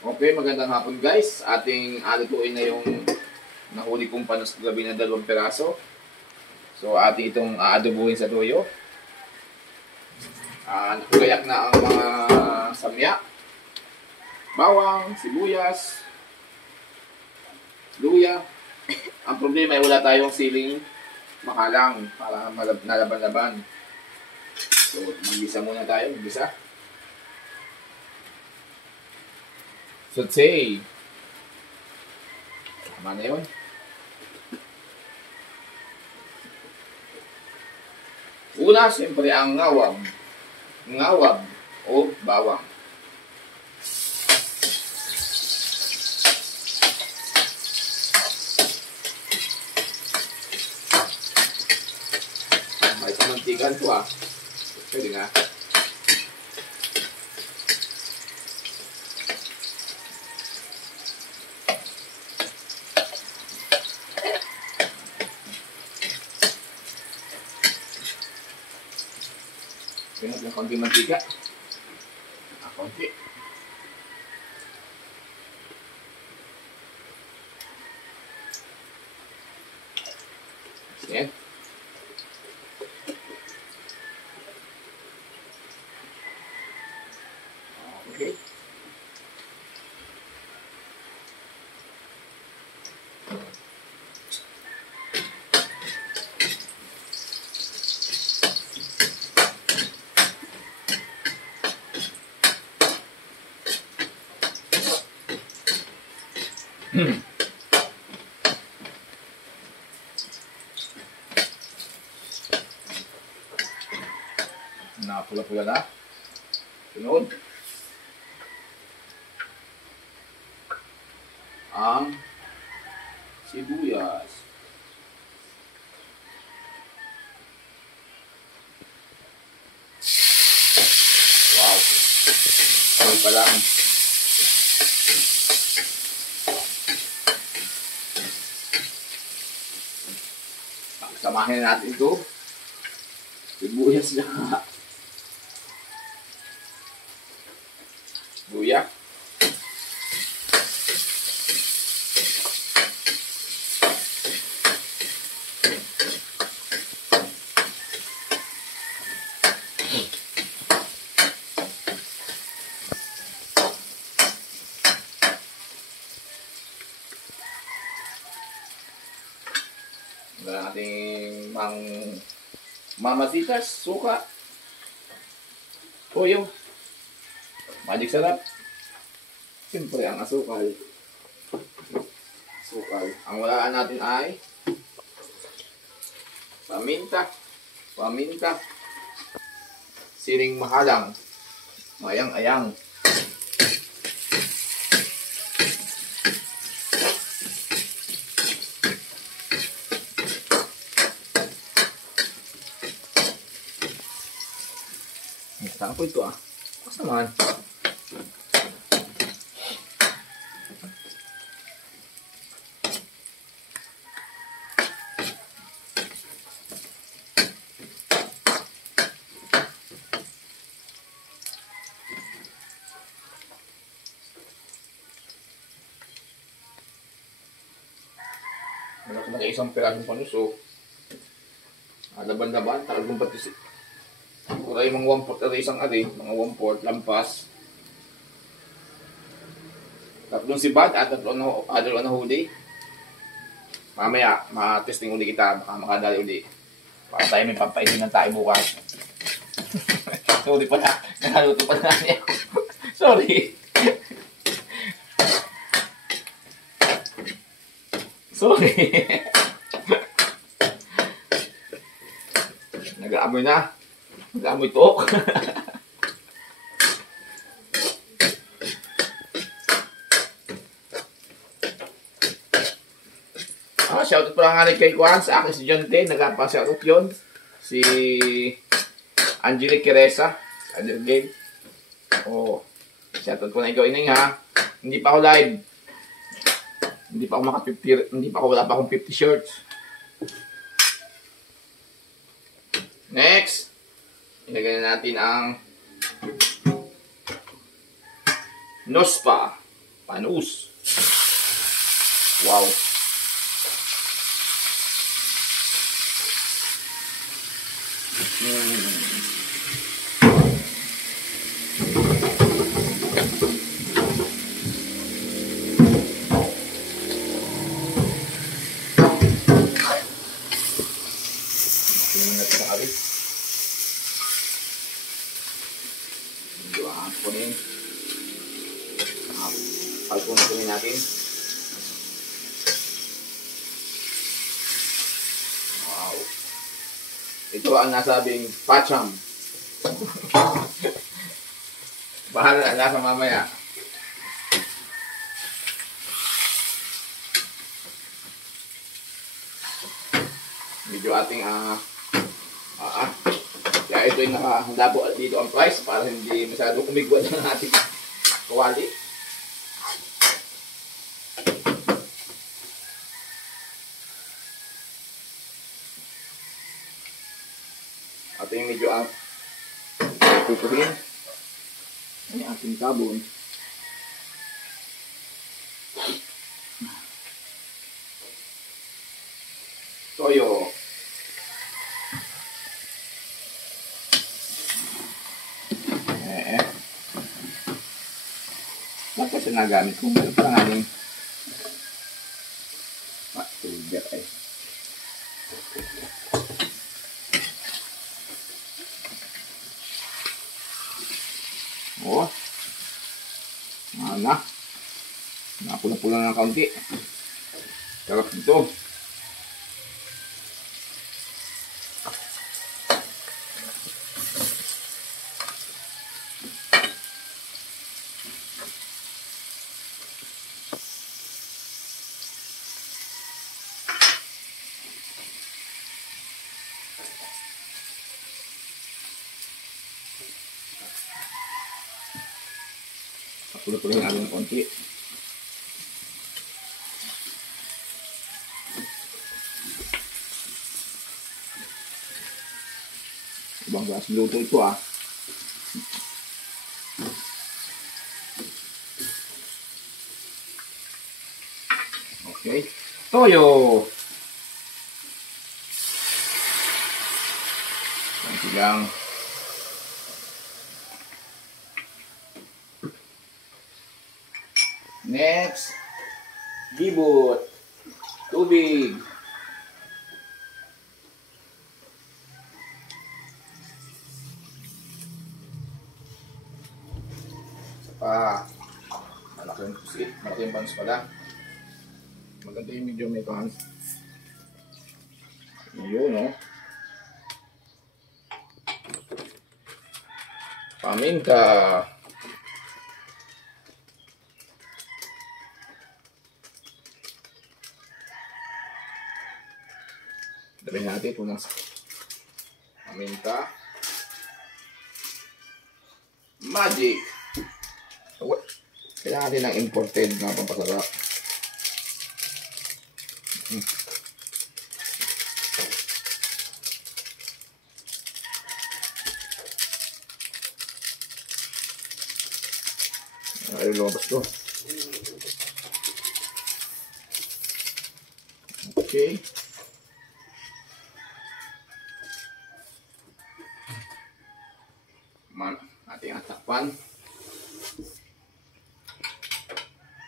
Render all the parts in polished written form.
Okay, magandang hapon guys. Ating alutuin na yung nahuli kong panos gabi na 2 peraso. So ating itong aadobuhin sa toyo. Nakagayak na ang mga samya, bawang, sibuyas, luya. Ang problema ay wala tayong siling makalang para nalaban-laban. So mag-gisa muna tayo, mag-gisa. Saute. Tama na yun. Una, siyempre ang ngawag. Ngawag o bawang. May pamantikan to ah. Pwede nga. Pinag ng konti mantika. Konti. Yan. Okay. Napula-pula na. Sunod. Ang sibuyas. Wow. Ay pa lang. Samahin natin ito. Sibuyas na. Luya. Wala nating mamatitas, suka, toyo, magic sarap. Siyempre ang asukal. Ang walaan natin ay paminta, siling mahalang, mayang-ayang. Saan po ito ah? Kasamaan. Wala ko isang pirasong panusok. Laban-laban, talagang patisip. Wala yung mga 1/4 isang ari, mga 1/4 lampas. Tatlong sibad at tatlong na huli. Mamaya, ma-testing uli kita, baka makadali uli. Para tayo may pampainin ng tayo bukas. Sorry pala, nakaluto pa na niya. Sorry. Sorry. Nag-aamoy na. Nag-aamoy tok. Shoutout po lang nga kay Juan, sa akin si John T. Nagpa-shoutout yun. Si Angelique Queresa. Sa Adelgate. Oh, shoutout po na ikaw, Ining ha. Hindi pa ako live. Hindi pa ako wala pa akong 50 shirts. Next, ilagay na natin ang nospa. Panus. Wow. Tingnan natin sa kawit. Medyo kunin. Pagpunin natin. Wow. Ito ang nasabing pacham. Bahala na lasa mamaya. Medyo ating kaya ito yung nakahanda po dito ang price para hindi masyadong kumigwad ng ating kawali. Ito yung medyo pupuhin. Ang ating sabon. Toyo. Bakit kasi nagamit kung meron pa lang ating sugar ay. Oh. Napula-pula na ng kaunti. Sarap dito. Pula-pula natin ng konti. Ibang gas luto ito Okay. Toyo. Konti lang. Next, gibot, tubig. Malaking pusit, malaking pans pala. Maganda yung medyo may pans. Yun, no? Paminta. Dali natin ito ng paminta. Magic. Kailangan natin ng imported na pampasarap. Ayaw lumabas to. Okay. Ating takpan.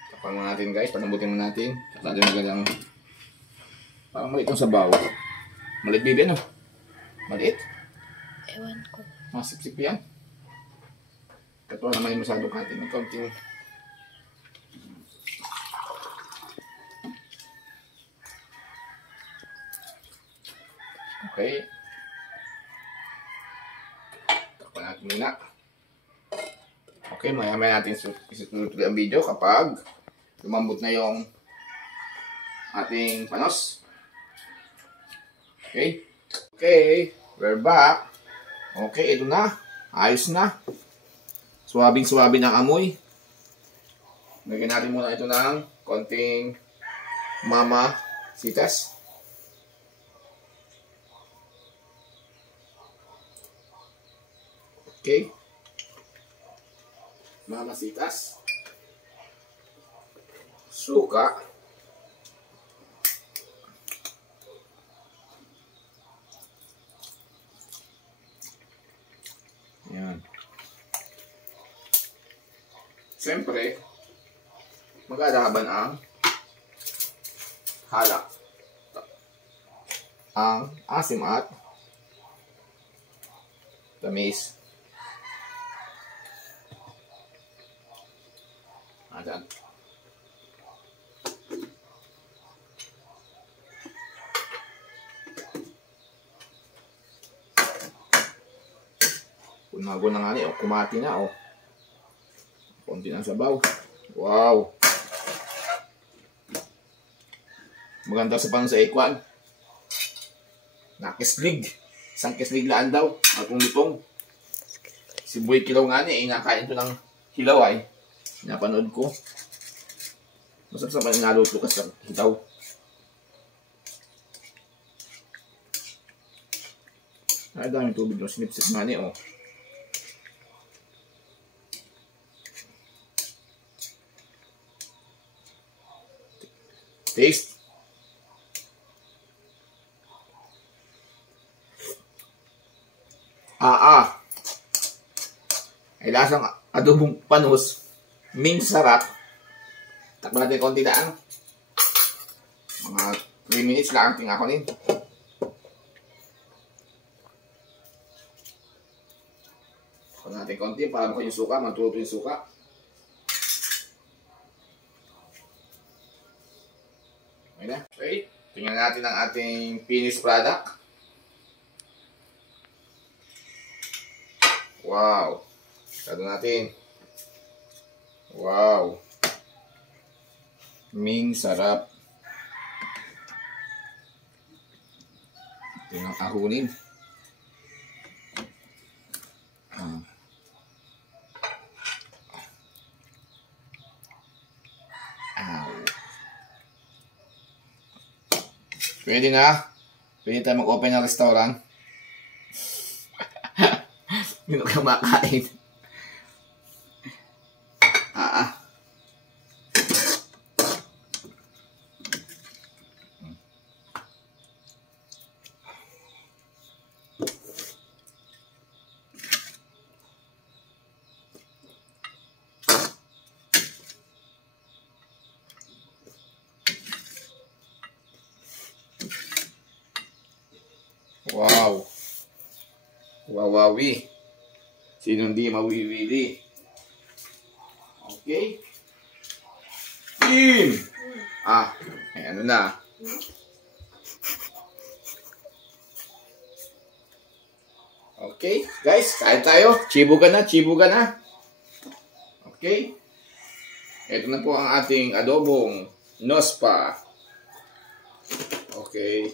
Takpan mo natin guys, panabutin mo natin. At natin magalang parang maliit yung sabaw. Maliit bibi ano? Maliit? Ewan ko. Masip-sip yan. Ito naman yung masyadong katin ng kaunting. Okay. Takpan natin muna. Okay, maya-maya natin isutuloy ang video kapag lumambot na yung ating panos. Okay. Okay, we're back. Okay, ito na. Ayos na. Suwabing-suwabi ng amoy. Lagyan natin muna ito ng konting mama sitas. Okay. Mama sitas. suka. Yan. Siyempre, magkalaban ang halak. Ang asim at tamis. Ayan. Punago na nga niya. Kumati na. Oh. Konti ng sabaw. Wow. Maganda sa pang sa ikwan. Nakislig. Isang kislig laan daw. Magpong-lipong. Si Boy Kilaw nga niya. Inakain ito ng hilaw ay. Napanood ko. Masarap sa naluto ka sa hitaw. Ay, daming tubig no. Sinipsip nga niya, oh. Taste. Ay lasang adobong panos. Ming sarap. Takpan natin konti daan. Mga 3 minutes lang ang tingakonin. Takpan natin konti para makayo yung suka. Matulog yung suka. Okay na. Okay. Tingnan natin ang ating finished product. Wow. Kado natin. Wow. Ming sarap. Ito yung ahunin. Pwede na. Pwede tayo mag-open ng restaurant. Hindi ka makain. Wow. Wawawi. Sino hindi mawiwili? Okay. In! Ay ano na. Okay. Guys, kain tayo. Chibuga na, chibuga na. Okay. Ito na po ang ating adobong nospa. Okay.